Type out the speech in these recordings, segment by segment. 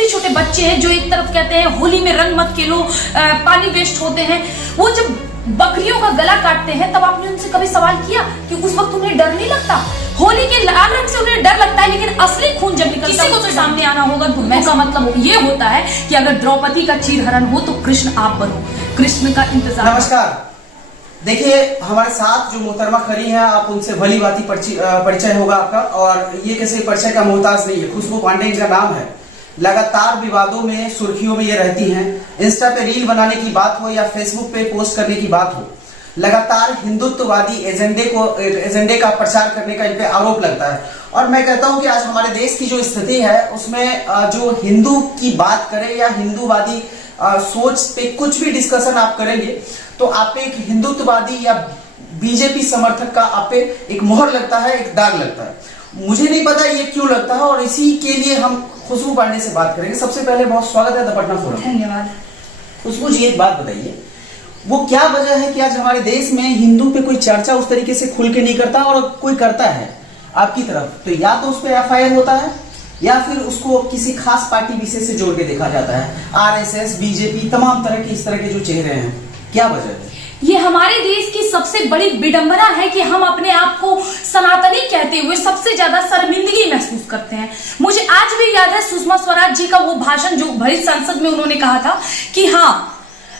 छोटे छोटे बच्चे हैं जो एक तरफ कहते हैं होली में रंग मत खेलो, पानी वेस्ट होते हैं, वो जब बकरियों का गला काटते हैं तब आपने उनसे कभी सवाल किया कि उस वक्त उन्हें डर नहीं लगता? होली के लाल रंग से उन्हें डर लगता है, लेकिन असली खून जब निकलता है किसी को तो सामने आना होगा। तो का मतलब ये होता है कि अगर द्रौपदी का चीरहरण हो तो कृष्ण आप बनो, कृष्ण का इंतजार। नमस्कार, देखिए हमारे साथ जो मोहतरमा खड़ी हैं, आप उनसे भली भांति परिचय होगा आपका, और ये किसी परिचय का मोहताज नहीं है। खुशबू पांडे इनका नाम है। लगातार विवादों में, सुर्खियों में ये रहती हैं। इंस्टा पे रील बनाने की बात हो या फेसबुक पे पोस्ट करने की बात हो, लगातार हिंदुत्ववादी एजेंडे का प्रचार करने का इन पे आरोप लगता है। और मैं कहता हूं कि आज हमारे देश की जो स्थिति है उसमें जो हिंदू की बात करें या हिंदूवादी सोच पे कुछ भी डिस्कशन आप करेंगे तो आप पे एक हिंदुत्ववादी या बीजेपी समर्थक का आप पे एक मोहर लगता है, एक दाग लगता है। मुझे नहीं पता ये क्यों लगता है, और इसी के लिए हम खुशबू पांडे से बात करेंगे। सबसे पहले बहुत स्वागत है द पटना फोरम। धन्यवाद। खुशबू जी, एक बात बताइए, वो क्या वजह है कि आज हमारे देश में हिंदू पे कोई चर्चा उस तरीके से खुल के नहीं करता, और कोई करता है आपकी तरफ तो या तो उस पर FIR होता है या फिर उसको किसी खास पार्टी विशेष से जोड़ के देखा जाता है। RSS, बीजेपी, तमाम तरह के इस तरह के जो चेहरे हैं, क्या वजह है? ये हमारे देश की सबसे बड़ी विडंबना है कि हम अपने आप को सनातनी कहते हुए सबसे ज्यादा शर्मिंदगी महसूस करते हैं। मुझे आज भी याद है सुषमा स्वराज जी का वो भाषण जो भरी संसद में उन्होंने कहा था कि हाँ,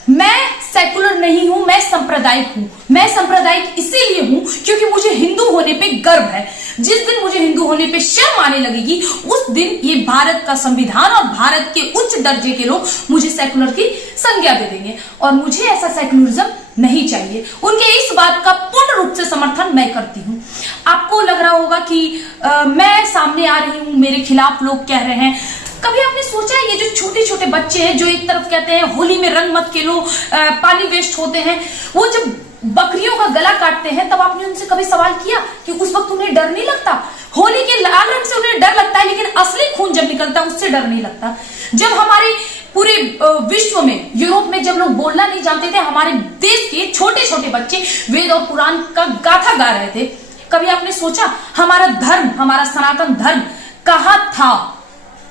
मैं सेकुलर नहीं हूं, मैं सांप्रदायिक हूं। मैं सांप्रदायिक इसीलिए हूं क्योंकि मुझे हिंदू होने पे गर्व है। जिस दिन मुझे हिंदू होने पे शर्म आने लगेगी उस दिन ये भारत का संविधान और भारत के उच्च दर्जे के लोग मुझे सेकुलर की संज्ञा दे देंगे, और मुझे ऐसा सेकुलरिज्म नहीं चाहिए। उनके इस बात का पूर्ण रूप से समर्थन मैं करती हूँ। आपको लग रहा होगा कि मैं सामने आ रही हूँ, मेरे खिलाफ लोग कह रहे हैं। कभी आपने सोचा है ये जो छोटे छोटे बच्चे हैं जो एक तरफ कहते हैं होली में रंग मत खेलो, पानी वेस्ट होते हैं, वो जब बकरियों का गला काटते हैं तब आपने उनसे कभी सवाल किया कि उस वक्त उन्हें डर नहीं लगता? होली के लाल रंग से उन्हें डर लगता है, लेकिन असली खून जब निकलता है उससे डर नहीं लगता। जब हमारे पूरे विश्व में, यूरोप में जब लोग बोलना नहीं जानते थे, हमारे देश के छोटे छोटे बच्चे वेद और पुराण का गाथा गा रहे थे। कभी आपने सोचा हमारा धर्म, हमारा सनातन धर्म कहाँ था,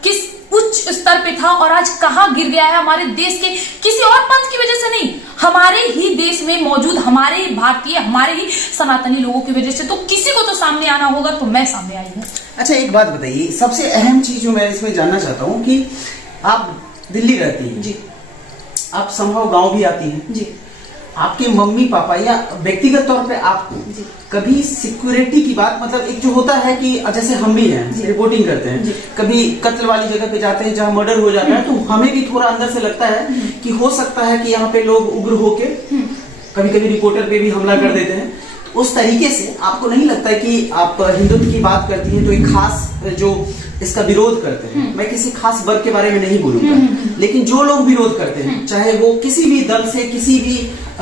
किस उच्च स्तर पे था, और आज कहाँ गिर गया है? हमारे देश के किसी और पंथ की वजह से नहीं, हमारे ही देश में मौजूद हमारे ही भारतीय, हमारे ही सनातनी लोगों की वजह से। तो किसी को तो सामने आना होगा, तो मैं सामने आई हूँ। अच्छा, एक बात बताइए, सबसे अहम चीज जो मैं इसमें जानना चाहता हूँ कि आप दिल्ली रहती हैं जी, आप संभव गांव भी आती हैं जी, आपके मम्मी पापा या व्यक्तिगत तौर पे आपको कभी सिक्योरिटी की बात, मतलब एक जो होता है कि जैसे हम भी हैं, रिपोर्टिंग करते हैं, कभी कत्ल वाली जगह पे जाते हैं जहां मर्डर हो जाता है, तो हमें भी थोड़ा अंदर से लगता है कि हो सकता है कि यहाँ पे लोग उग्र होके कभी कभी रिपोर्टर पे भी हमला कर देते हैं। उस तरीके से आपको नहीं लगता कि आप हिंदुत्व की बात करती हैं तो एक खास जो इसका विरोध करते हैं, मैं किसी खास वर्ग के बारे में नहीं बोलूंगा, लेकिन जो लोग विरोध करते हैं, चाहे वो किसी भी दल से, किसी भी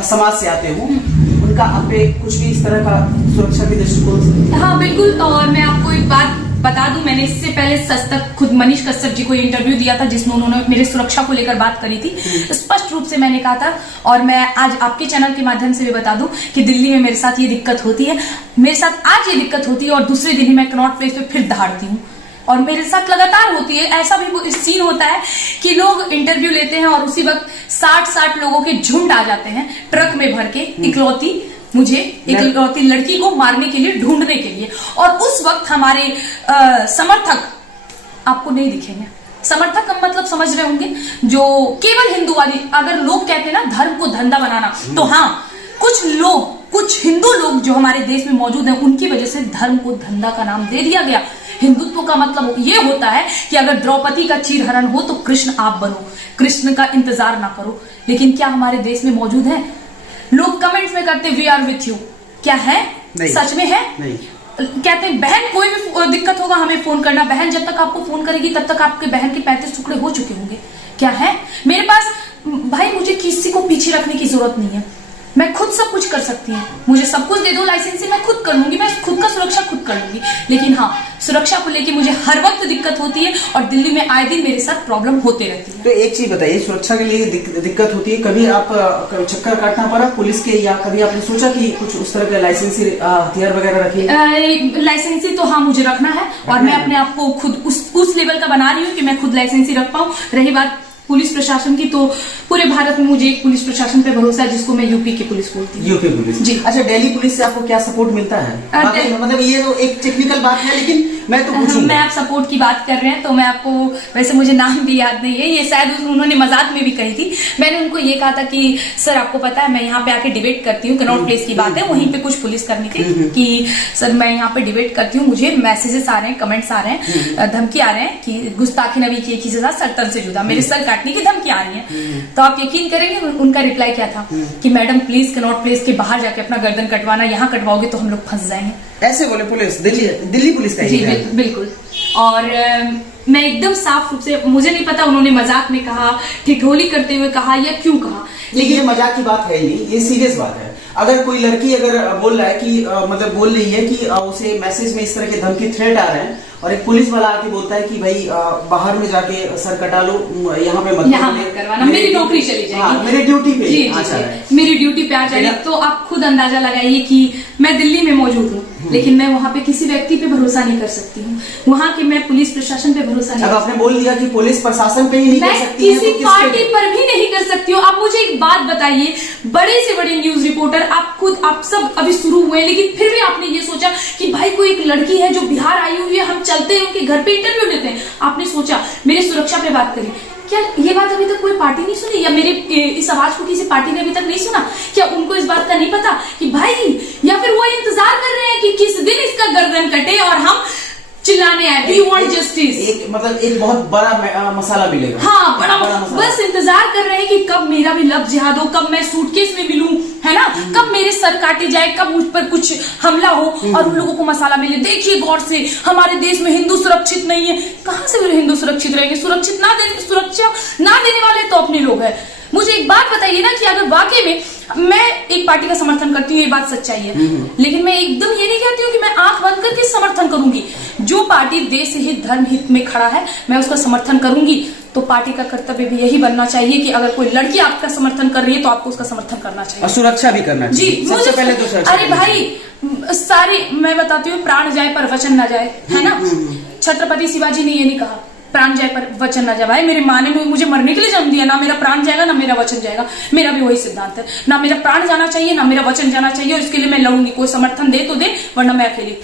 समाज से आते हो, उनका आप पे कुछ भी इस तरह का सुरक्षा के दृष्टिकोण से? हाँ बिल्कुल। और मैं आपको एक बात बता दूं, मैंने इससे पहले सच तक खुद मनीष कश्यप जी को इंटरव्यू दिया था जिसमें उन्होंने मेरे सुरक्षा को लेकर बात करी थी। स्पष्ट रूप से मैंने कहा था, और मैं आज आपके चैनल के माध्यम से भी बता दूं कि दिल्ली में मेरे साथ ये दिक्कत होती है, मेरे साथ आज ये दिक्कत होती है, और दूसरे दिन ही मैं कनॉट प्लेस पे फिर दहाड़ती हूँ, और मेरे साथ लगातार होती है। ऐसा भी सीन होता है कि लोग इंटरव्यू लेते हैं और उसी वक्त 60 लोगों के झुंड आ जाते हैं ट्रक में भर के, इकलौती लड़की को मारने के लिए, ढूंढने के लिए, और उस वक्त हमारे समर्थक आपको नहीं दिखेंगे। समर्थक का मतलब समझ रहे होंगे, जो केवल हिंदूवादी, अगर लोग कहते हैं ना धर्म को धंधा बनाना, तो हाँ, कुछ हिंदू लोग जो हमारे देश में मौजूद हैं, उनकी वजह से धर्म को धंधा का नाम दे दिया गया। हिंदुत्व का मतलब ये होता है कि अगर द्रौपदी का चीरहरण हो तो कृष्ण आप बनो, कृष्ण का इंतजार ना करो। लेकिन क्या हमारे देश में मौजूद है? लोग कमेंट्स में करते वी आर विथ यू, क्या है? सच में है? नहीं। कहते हैं बहन कोई भी दिक्कत होगा हमें फोन करना, बहन जब तक आपको फोन करेगी तब तक आपके बहन के 35 टुकड़े हो चुके होंगे। क्या है मेरे पास? भाई मुझे किसी को पीछे रखने की जरूरत नहीं है, मैं खुद सब कुछ कर सकती हूँ। मुझे सब कुछ दे दो लाइसेंस से, मैं खुद कर लूंगी, मैं खुद का सुरक्षा खुद कर लूंगी। लेकिन हाँ, सुरक्षा को लेकर मुझे हर वक्त दिक्कत होती है और दिल्ली में आए दिन मेरे साथ प्रॉब्लम होते रहती है। तो एक चीज बताइए, सुरक्षा के लिए दिक्कत होती है, कभी आप चक्कर काटना पड़ा पुलिस के, या कभी आपने सोचा कि कुछ उस तरह का लाइसेंसी हथियार वगैरह रखिए? लाइसेंसी तो हाँ मुझे रखना है और मैं अपने आप को खुद उस लेवल का बना रही हूँ कि मैं खुद लाइसेंसी रख पाऊँ। रही बात पुलिस प्रशासन की, तो पूरे भारत में मुझे एक पुलिस प्रशासन पे भरोसा है जिसको मैं यूपी की पुलिस बोलती हूँ। यूपी पुलिस जी। अच्छा, दिल्ली पुलिस से आपको क्या सपोर्ट मिलता है? मतलब ये तो एक टेक्निकल बात है, लेकिन मैं तो पूछूंगा। मैं आप सपोर्ट की बात कर रहे हैं तो मैं आपको, वैसे मुझे नाम भी याद नहीं है, ये शायद उन्होंने मजाक में भी कही थी। मैंने उनको ये कहा था कि सर आपको पता है मैं यहाँ पे आके डिबेट करती हूँ, कनॉट प्लेस की बात है, वहीं पे कुछ पुलिस करनी थी कि सर मैं यहाँ पे डिबेट करती हूँ, मुझे मैसेजेस आ रहे हैं, कमेंट्स आ रहे हैं, धमकी आ रहे हैं कि गुस्ताखी नबी की एक ही सजा सर तन से जुदा, मेरे सर काटने की धमकी आ रही है। तो आप यकीन करेंगे उनका रिप्लाई क्या था कि मैडम प्लीज कनॉट प्लेस के बाहर जाके अपना गर्दन कटवाना, यहाँ कटवाओगे तो हम लोग फंस जाएंगे। ऐसे बोले पुलिस? दिल्ली पुलिस का? जी बिल्कुल। और मैं एकदम साफ रूप से, मुझे नहीं पता उन्होंने मजाक में कहा, ठिठोली करते हुए कहा या क्यों कहा, लेकिन ये मजाक की बात है नहीं, ये सीरियस बात है। अगर कोई लड़की अगर बोल रहा है कि मतलब बोल रही है कि उसे मैसेज में इस तरह के धमकी थ्रेट आ रहे हैं और एक पुलिस वाला आके बोलता है कि भाई बाहर में जाके सर कटा लो, यहाँ पे मत करवाना, मेरी नौकरी चली जाएगी। हाँ, मेरी ड्यूटी पे। जी, मेरी ड्यूटी पे आ जाएगी। तो आप खुद अंदाजा लगाइए कि मैं दिल्ली में मौजूद हूँ, लेकिन मैं वहाँ पे किसी व्यक्ति पे भरोसा नहीं कर सकती हूँ, वहाँ के मैं पुलिस प्रशासन पे भरोसा नहीं। अब आपने बोल दिया कि पुलिस प्रशासन पे ही नहीं कर सकती, किसी पार्टी पर भी नहीं कर सकती हूँ। आप मुझे एक बात बताइए, बड़े से बड़े न्यूज रिपोर्टर आप सब अभी शुरू हुए, लेकिन फिर भी आपने ये सोचा कि भाई कोई एक लड़की है जो बिहार आई हुई है, हम चलते हैं उनके घर पे इंटरव्यू लेते हैं। आपने सोचा मेरी सुरक्षा पे बात करें, क्या ये बात अभी तक कोई पार्टी नहीं सुनी, या मेरे इस आवाज को किसी पार्टी ने अभी तक नहीं सुना? क्या उनको इस बात का नहीं पता कि भाई, या फिर वो इंतजार कर रहे हैं कि किस दिन इसका गर्दन कटे और हम चिल्लाने आए वी वांट जस्टिस। एक मतलब एक बहुत बड़ा मसाला मिलेगा। हाँ, बड़ा मसाला। बस इंतजार कर रहे हैं कि कब मेरा भी लफ्ज जिहाद हो, कब मैं सूटकेस में मिलूं, है ना, कब मेरे सर काटे जाए, कब मुझ पर कुछ हमला हो और उन लोगों को मसाला मिले। देखिए गौर से, हमारे देश में हिंदू सुरक्षित नहीं है। कहाँ से मेरे हिंदू सुरक्षित रहेंगे? सुरक्षा ना देने वाले तो अपने लोग हैं। मुझे एक बात बताइए ना कि अगर वाकई में मैं एक पार्टी का समर्थन करती हूँ, ये बात सच्चाई है, लेकिन मैं एकदम ये नहीं कहती हूँ कि मैं आंख बंद करके समर्थन करूंगी। जो पार्टी देश हित धर्म हित में खड़ा है मैं उसका समर्थन करूंगी। तो पार्टी का कर्तव्य भी यही बनना चाहिए कि अगर कोई लड़की आपका समर्थन कर रही है तो आपको उसका समर्थन करना चाहिए और सुरक्षा भी करना चाहिए। जी, सबसे पहले तो सुरक्षा। अरे भाई सारी, मैं बताती हूँ, प्राण जाए पर वचन ना जाए, है ना। छत्रपति शिवाजी ने ये नहीं कहा प्राण जाए पर वचन ना जाए। भाई मेरी माँ ने मुझे मरने के लिए जन्म दिया, ना मेरा प्राण जाएगा ना मेरा वचन जाएगा। मेरा भी वही सिद्धांत है, ना मेरा प्राण जाना चाहिए ना मेरा वचन जाना चाहिए, और इसके लिए मैं लड़ूंगी। कोई समर्थन दे तो दे, वरना मैं अकेली